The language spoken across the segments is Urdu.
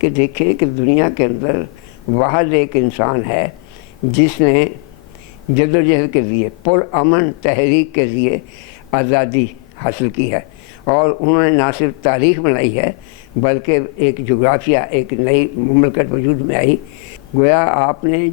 کہ دیکھیں کہ دنیا کے اندر واحد ایک انسان ہے جس نے جدوجہد کے ذریعے پرامن تحریک کے ذریعے آزادی حاصل کی ہے، اور انہوں نے نہ صرف تاریخ بنائی ہے بلکہ ایک جغرافیہ، ایک نئی مملکت وجود میں آئی۔ گویا آپ نے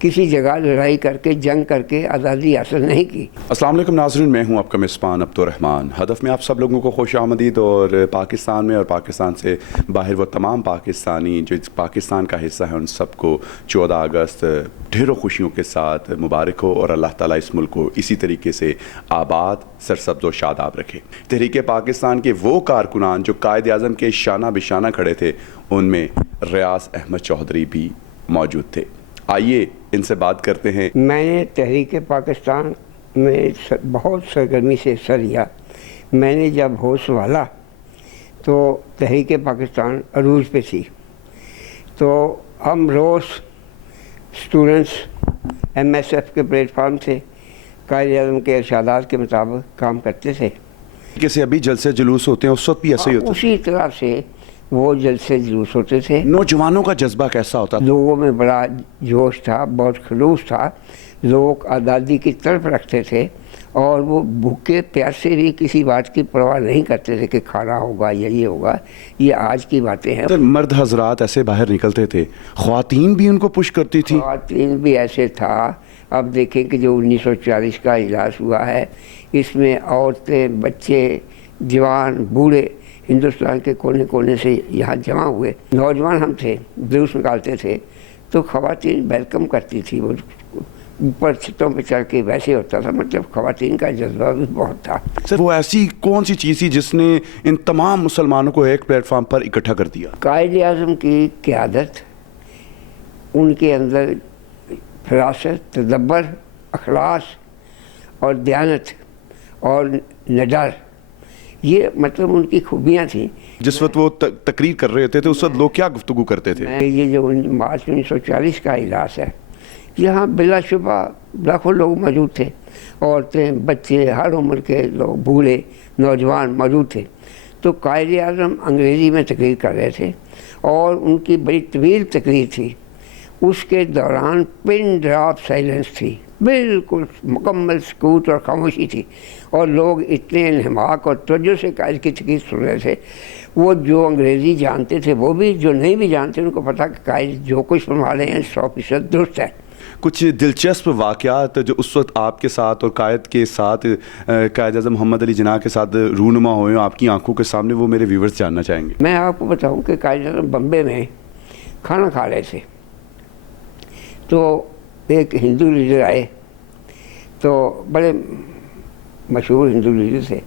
کسی جگہ لڑائی کر کے، جنگ کر کے آزادی حاصل نہیں کی۔ السلام علیکم ناظرین، میں ہوں آپ کا میزبان عبدالرحمن۔ ہدف میں آپ سب لوگوں کو خوش آمدید، اور پاکستان میں اور پاکستان سے باہر وہ تمام پاکستانی جو پاکستان کا حصہ ہے ان سب کو 14 اگست ڈھیروں خوشیوں کے ساتھ مبارک ہو، اور اللہ تعالیٰ اس ملک کو اسی طریقے سے آباد، سرسبز و شاداب رکھے۔ تحریک پاکستان کے وہ کارکنان جو قائد اعظم کے شانہ بشانہ کھڑے تھے، ان میں ریاض احمد چودھری بھی موجود تھے۔ آئیے ان سے بات کرتے ہیں۔ میں نے تحریک پاکستان میں بہت سرگرمی سے حصہ لیا۔ میں نے جب ہوش سنبھالا تو تحریک پاکستان عروج پہ تھی، تو ہم روز اسٹوڈنٹس ایم ایس ایف کے پلیٹ فارم سے قائد اعظم کے ارشادات کے مطابق کام کرتے تھے۔ جیسے ابھی جلسے جلوس ہوتے ہیں اس وقت بھی ایسے ہی ہوتا ہے؟ اسی طرح سے وہ جلسے جلوس ہوتے تھے۔ نوجوانوں کا جذبہ کیسا ہوتا؟ لوگوں میں بڑا جوش تھا، بہت خلوص تھا، لوگ آزادی کی طرف رکھتے تھے، اور وہ بھوکے پیاسے بھی کسی بات کی پرواہ نہیں کرتے تھے کہ کھانا ہوگا یا یہ ہوگا۔ یہ آج کی باتیں ہیں۔ مرد حضرات ایسے باہر نکلتے تھے، خواتین بھی ان کو پش کرتی تھی؟ خواتین بھی ایسے تھا۔ اب دیکھیں کہ جو 1940 کا اجلاس ہوا ہے، اس میں عورتیں، بچے، جوان، بوڑھے ہندوستان کے کونے کونے سے یہاں جمع ہوئے۔ نوجوان ہم تھے، جلوس نکالتے تھے تو خواتین ویلکم کرتی تھی، وہ اوپر چھتوں پہ چڑھ کے ویسے ہوتا تھا، مطلب خواتین کا جذبہ بھی بہت تھا۔ سر وہ ایسی کون سی چیز تھی جس نے ان تمام مسلمانوں کو ایک پلیٹ فارم پر اکٹھا کر دیا؟ قائد اعظم کی قیادت، ان کے اندر فراست، تدبر، اخلاص اور دیانت اور نڈر، یہ مطلب ان کی خوبیاں تھیں۔ جس وقت وہ تقریر کر رہے تھے اس وقت لوگ کیا گفتگو کرتے تھے؟ یہ جو مارچ 1940 کا اجلاس ہے، یہاں بلا شبہ لاکھوں لوگ موجود تھے، عورتیں، بچے، ہر عمر کے لوگ، بوڑھے، نوجوان موجود تھے۔ تو قائد اعظم انگریزی میں تقریر کر رہے تھے، اور ان کی بڑی طویل تقریر تھی۔ اس کے دوران پن ڈراپ سائلنس تھی، بالکل مکمل سکوت اور خاموشی تھی، اور لوگ اتنے انہماک اور توجہ سے قائد کی تقریر سن رہے تھے۔ وہ جو انگریزی جانتے تھے وہ بھی، جو نہیں بھی جانتے ان کو پتہ کہ قائد جو کچھ فرما رہے ہیں 100% درست ہے۔ کچھ دلچسپ واقعات جو اس وقت آپ کے ساتھ اور قائد کے ساتھ، قائد اعظم محمد علی جناح کے ساتھ رونما ہوئے آپ کی آنکھوں کے سامنے، وہ میرے ویورز جاننا چاہیں گے۔ میں آپ کو بتاؤں کہ قائد اعظم بمبے میں کھانا کھا رہے تھے، تو ایک ہندو لیڈر آئے، تو بڑے مشہور ہندو لیڈر تھے۔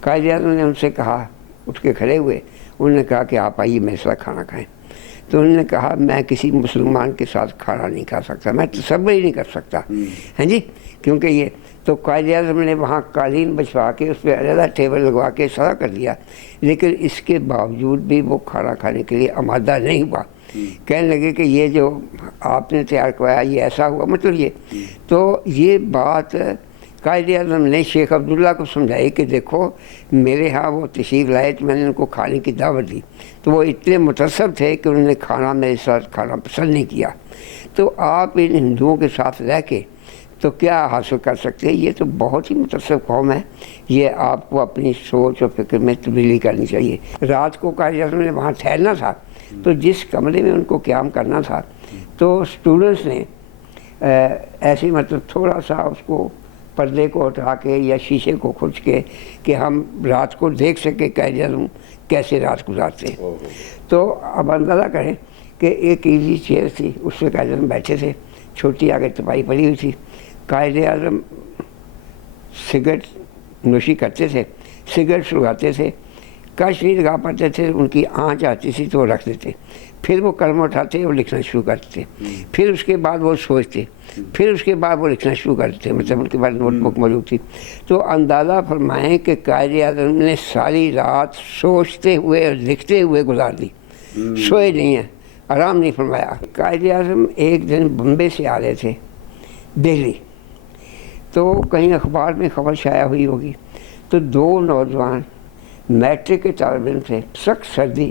قائد اعظم نے ان سے کہا، اٹھ کے کھڑے ہوئے، انہوں نے کہا کہ آپ آئیے میرے ساتھ کھانا کھائیں۔ تو انہوں نے کہا میں کسی مسلمان کے ساتھ کھانا نہیں کھا سکتا، میں تصور ہی نہیں کر سکتا، ہاں جی، کیونکہ یہ تو قائد اعظم نے وہاں قالین بچھوا کے اس پہ علیحدہ ٹیبل لگوا کے سارا کر دیا، لیکن اس کے باوجود بھی وہ کھانا کھانے کے لیے آمادہ نہیں ہوا۔ کہنے لگے کہ یہ جو آپ نے تیار کروایا یہ ایسا ہوا، مطلب یہ تو یہ بات قائد اعظم نے شیخ عبداللہ کو سمجھائی کہ دیکھو میرے ہاں وہ تشریف لائے تو میں نے ان کو کھانے کی دعوت دی، تو وہ اتنے متعصب تھے کہ انہوں نے کھانا میرے ساتھ کھانا پسند نہیں کیا۔ تو آپ ان ہندوؤں کے ساتھ رہ کے تو کیا حاصل کر سکتے ہیں؟ یہ تو بہت ہی متعصب قوم ہے، یہ آپ کو اپنی سوچ اور فکر میں تبدیلی کرنی چاہیے۔ رات کو قائد اعظم نے وہاں ٹھہرنا تھا، تو جس کمرے میں ان کو قیام کرنا تھا، تو اسٹوڈنٹس نے ایسے مطلب تھوڑا سا اس کو پردے کو ہٹا کے یا شیشے کو کھرچ کے کہ ہم رات کو دیکھ سکیں قائد اعظم کیسے رات گزارتے ہیں۔ تو اب اندازہ کریں کہ ایک ایزی چیئر تھی، اس پہ قائد اعظم بیٹھے تھے، چھوٹی آگے تپائی پڑی ہوئی تھی۔ قائد اعظم سگریٹ نوشی کرتے تھے، سگریٹ سلگاتے تھے، کش نہیں لگا پاتے تھے، ان کی آنچ آتی تھی تو وہ رکھ دیتے، پھر وہ قلم اٹھاتے اور لکھنا شروع کرتے، پھر اس کے بعد وہ سوچتے، پھر اس کے بعد وہ لکھنا شروع کرتے، مطلب ان کے بعد نوٹ بک موجود تھی۔ تو اندازہ فرمائیں کہ قائد اعظم نے ساری رات سوچتے ہوئے اور لکھتے ہوئے گزار دی، سوئے نہیں ہیں، آرام نہیں فرمایا۔ قائد اعظم ایک دن بمبے سے آ رہے تھے دہلی، تو کہیں اخبار میں خبر شائع ہوئی ہوگی، تو دو نوجوان میٹرک کے طالب علم تھے، سخت سردی